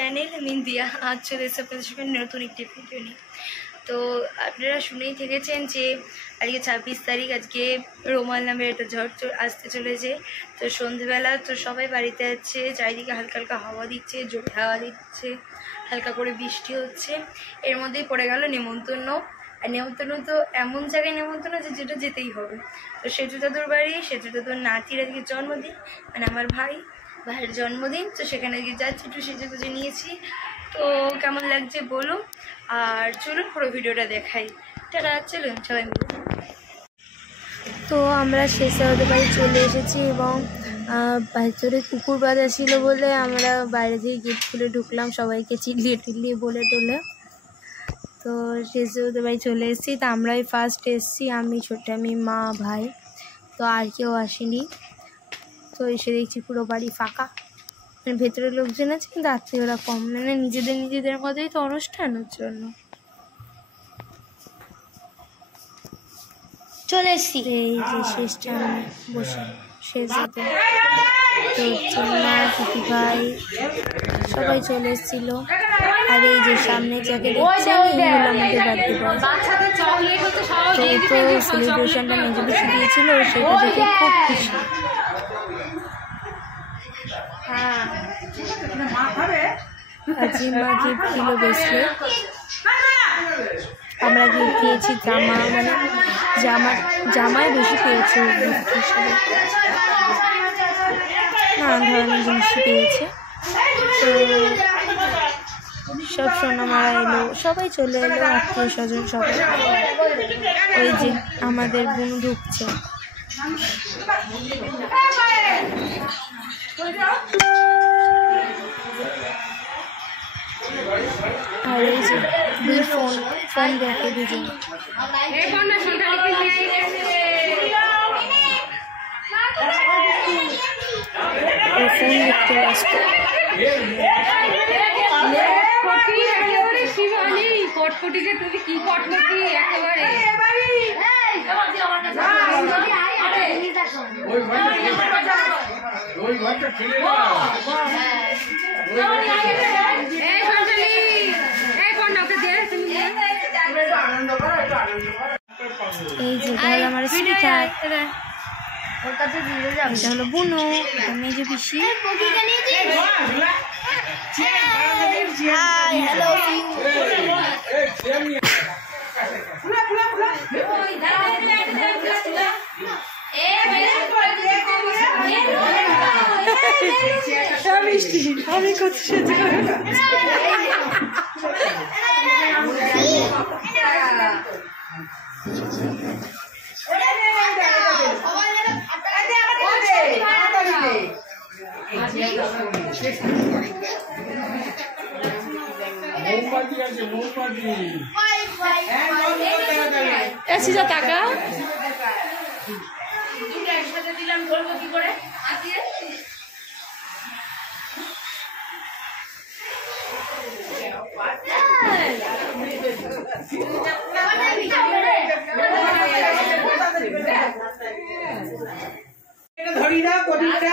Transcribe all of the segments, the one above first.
Channel মিন্দিয়া। আজ চলে এসে আপনাদের সঙ্গে নতুন একটি ভিডিও নিয়ে। তো আপনারা শুনেই থেকেছেন যে আজকে 26 তারিখ, আজকে রোমাল নামের একটা ঝড় আসতে চলেছে। তো সন্ধেবেলা তো সবাই বাড়িতে আছে, চারিদিকে হালকা হালকা হাওয়া দিচ্ছে, জোরে হাওয়া দিচ্ছে, হালকা করে বৃষ্টি হচ্ছে। এর মধ্যেই পড়ে গেল নেমন্তন্ন। আর নেমন্তন্ন তো এমন জায়গায় নেমন্তন্ন যেটা যেতেই হবে। তো সেজু দাদুর বাড়ি, সেজু দাদুর নাতির আজকে জন্মদিন, মানে আমার ভাইয়ের জন্মদিন। তো সেখানে আজকে যাচ্ছি, একটু সেজে গুজে নিয়েছি। তো কেমন লাগছে বলুন, আর চলুন পুরো ভিডিওটা দেখাই। টাটা, চলুন সবাই মিলে। তো আমরা শেষাদের বাড়ি চলে এসেছি এবং ভেতরে কুকুর বাঁধা ছিল বলে আমরা বাইরে থেকে গেট খুলে ঢুকলাম, সবাইকে চিল্লিয়ে টিল্লিয়ে বলে টোলে। তো শেষাদের বাড়ি চলে এসেছি। তো আমরাই ফার্স্ট এসেছি, আমি ছোটামি, মা, ভাই। তো আর কেউ আসেনি। তো এসে দেখছি পুরো বাড়ি ফাঁকা, মানে ভেতরে লোকজন আছে কিন্তু আত্মীয়রা কম, মানে নিজেদের মধ্যেই তো অনুষ্ঠানের জন্য চলে এসছি। এই যে শেষটা আমি বসে শেষ যেতে তো মা, দিদি ভাই সবাই চলে এসেছিল। আর এই যে সামনে যাকে দেখছেন এইগুলো আমাদের বার্থডে বয়। তো সেলিব্রেশনটা মেজে বেশি দিয়েছিল, সেটা দেখে খুব খুশি। আজিমা গিফট দিল ব্রেসলেট, আমরা গিফট দিয়েছি জামা, মানে জামায় বেশি পেয়েছে গিফট হিসেবে, নানান ধরনের জিনিসই পেয়েছে। তো সব সোনামারা এলো, সবাই চলে এলো, আত্মীয় স্বজন সবাই। ওই যে আমাদের বোন ঢুকছে। আর এই যে দুই ফোন দেখে দুজন। ফোন দেখতে ব্যস্ত। কটকটিকে তুমি কি কটকটি একেবারে এই যে আমার এটা হলো বুনু, মেজো পিসি। আমি কত সেজে এসে টাকা একসাথে দিলাম, বলবো কি করে ধরি না কদিনটা।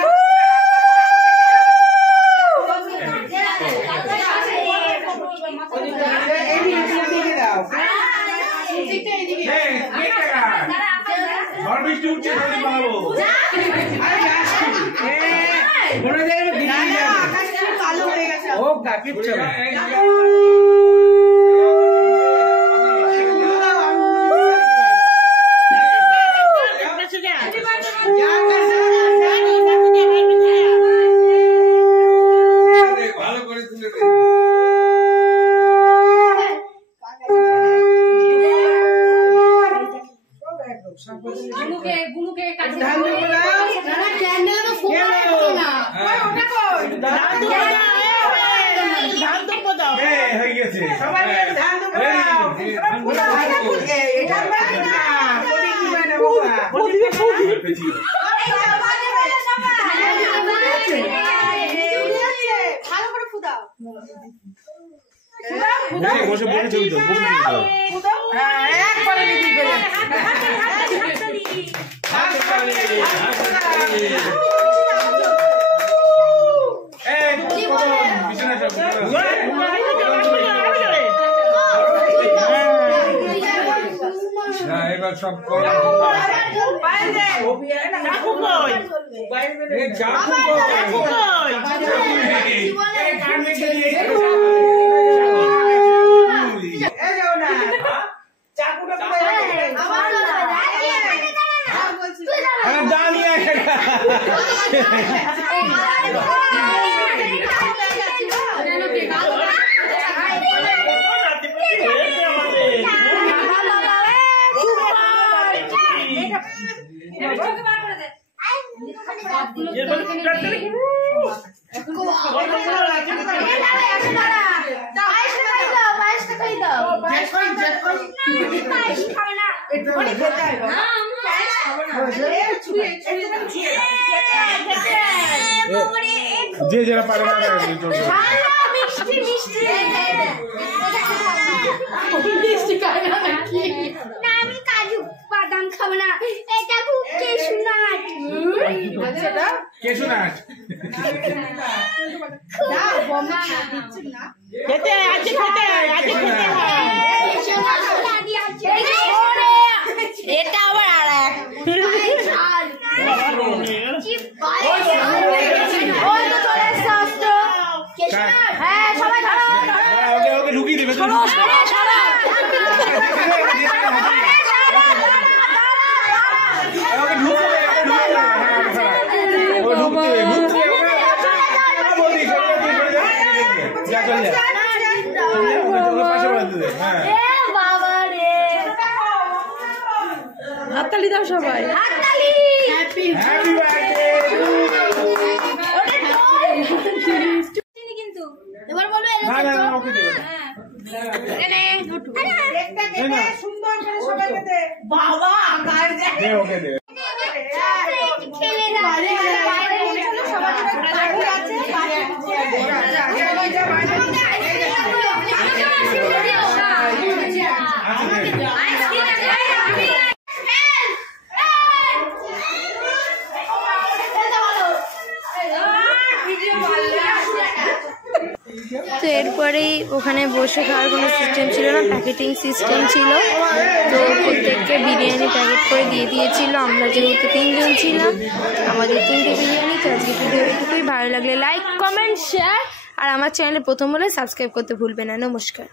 ওরা সব যে যারা পারে না আমি কাজু বাদাম খাবো না, এটা খুব কেশুনাট। কেশুনাট খেতে আছে, খেতে আছে, খেতে এটা আবার আর এক হ্যাঁ সবাই ওকে ঢুকিয়ে দেবে হাততালি দাও সবাই, হাততালি। কিন্তু এবার বলবে বাবা খেলে তো এরপরেই ওখানে বসে খাওয়ার কোনো সিস্টেম ছিল না, প্যাকেটিং সিস্টেম ছিল। তো প্রত্যেককে বিরিয়ানি প্যাকেট করে দিয়ে দিয়েছিল। আমরা যেহেতু 3 জন ছিলাম, আমাদের 3টে বিরিয়ানি। তো আজকে ভিডিও এটুকুই। ভালো লাগলে লাইক, কমেন্ট, শেয়ার, আর আমার চ্যানেলে প্রথম হলে সাবস্ক্রাইব করতে ভুলবে না। নমস্কার।